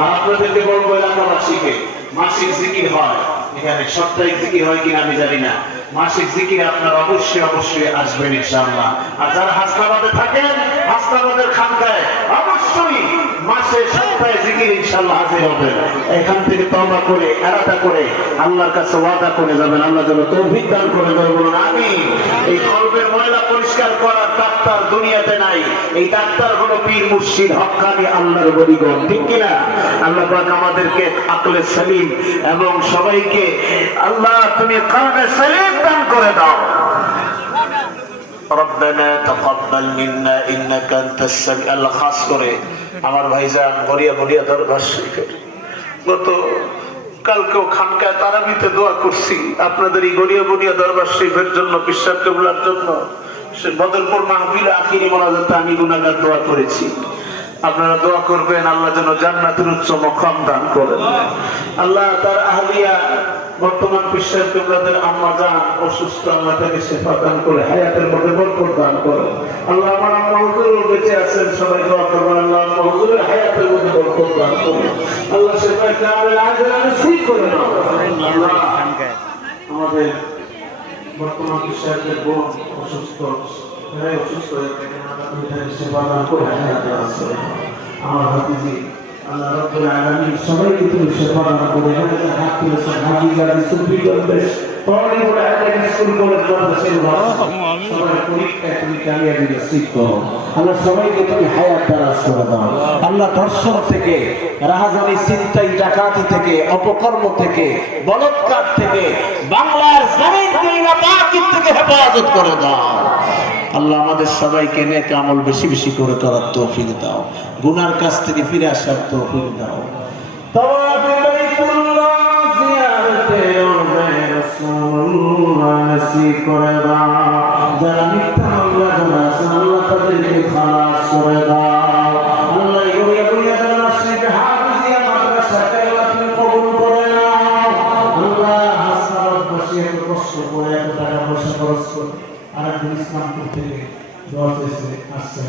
আর আপনাদেরকে বলবো এলাকাবাসীকে মাসিক জিকির হয়, এখানে সাপ্তাহিক জিকির হয় কিনা আমি জানি না, মাসিক জিকির আপনারা অবশ্যই অবশ্যই আসবেন ইনশাআল্লাহ। আর যারা হাসনাবাদে থাকেন, হাসনাবাদের খানকায় অবশ্যই মাসে সপ্তাহে জিকির ইনশাআল্লাহ হাজির হবেন। এখান থেকে তওবা করে এরাদা করে আল্লাহর কাছে ওয়াদা করে যাবেন, আল্লাহ যেন তৌফিক দান করে দেয়, বলুন আমিন। এই কলবের ময়লা পরিষ্কার করার ডাক্তার দুনিয়াতে নাই, এই ডাক্তার হলো পীর মুর্শিদ হক্কানি আল্লাহর বলিগণ, ঠিক কিনা? আল্লাহ পাক আমাদেরকে আকলে সালিম এবং সবাইকে আল্লাহ তুমি কলবে সালিম দান করে দাও। রব্বানা তাকাব্বাল মিন্না ইন্নাকা আনতাস সামিউল আল্লাহ খাস করে আমার ভাইজান গড়িয়া দরবার শরীফের গত কালকেও খানকায় তারাবিতে দোয়া করছি আপনাদের এই গড়িয়া দরবার শরীফের জন্য, বিশ্বাস কেবলার জন্য। সে বদরপুর মাহফিলে আখিরি মোনাজাতে আমি গুনাহগার দোয়া করেছি, আপনারা দোয়া করবেন আল্লাহ যেন জান্নাতের উচ্চ মাকাম দান করেন। আল্লাহ তার আহলিয়া বর্তমান বিশ্বাস কেবলাদের আম্মা জান অসুস্থ, আল্লাহ তাকে শিফা দান করে হায়াতের মধ্যে বরকত দান করেন। আল্লাহ আমার আম্মা হুজুর বেঁচে আছেন, সবাই দোয়া করবেন আল্লাহ আম্মা হুজুরের হায়াতের মধ্যে বরকত দান করেন, আল্লাহ শিফায়ে কামিল আজল নসিব করে দাও। আল্লাহ আমাদের বর্তমান বিশ্বাসের বোন অসুস্থ, এরাই অসুস্থ হয়ে থাকেন, আল্লাহ তুমি তাকে শিফা দান করে হায়াতে আছে। আমার হাফিজি আল্লাহ রাব্বুল আলামিন সবাইকে তুমি শিফা দান করে হাফিজ হাফিজা সুফি করবেশ পড়ে বলে আজকে স্কুল কলেজ মাদ্রাসা সবাই পরীক্ষায় তুমি কামিয়াবি নসিব করো। আল্লাহ সবাইকে তুমি হায়াত দারাজ করে দাও। আল্লাহ ধর্ষণ থেকে, রাহাজানি, ছিনতাই, ডাকাতি থেকে, অপকর্ম থেকে, বলৎকার থেকে, বাংলার জমিনকে নাপাকি থেকে হেফাজত করে দাও। আল্লাহ আমাদের সবাইকে নেক আমল বেশি বেশি করে করার তৌফিক দাও, গুনার কাছ থেকে ফিরে আসার তৌফিক দাও। তাওয়াফে বাইতুল্লাহ জিয়ারতে রওজা রাসূলুল্লাহ নসিব করে দাও। যারা মিথ্যা মামলা যারা আছে আল্লাহ তাদেরকে খালাস করে দাও। আল্লাহ গড়িয়া দরবারে হাফিজিয়া মাদ্রাসাকে আল্লাহ তুমি কবুল করে নাও। আল্লাহ হাসনাবাদ বসিয়ে কষ্ট করে এত টাকা পয়সা খরচ করে আর ইসলাম করতে দোয়া চেয়েছে আসছে,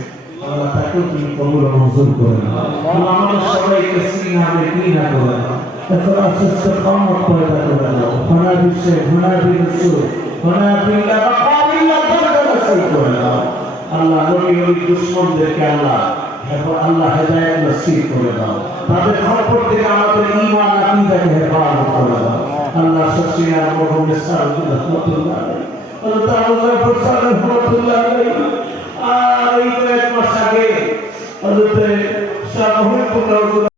আল্লাহ তাকে তুমি কবুল ও মঞ্জুর করে নাও। আল্লাহ আমাদের সবাইকে সিনামে কিনা করে নাও, ইখলাস ইস্তিকামত পয়দা করে নাও। ফানা বিশে ফানা বিরসুল ফানা বিল্লাহ বাকাবিল্লাহ দরজা নসিব করে নাও। আল্লাহ নবী ওই দুশমনদেরকে আল্লাহ হেদায়েত নসিব করে দাও, তাদের খবর থেকে আমাদের ঈমান আকীদাকে হেফাজত করে দাও। আল্লাহ সসিয়া মুহাম্মদ সাল্লাল্লাহু আলাইহি আল্লাহ তাআলা ফরসালের রহমাতুল্লাহ আলাইহি আর এই কয়েক মাস আগে হযরত শাহ মুহাম্মদ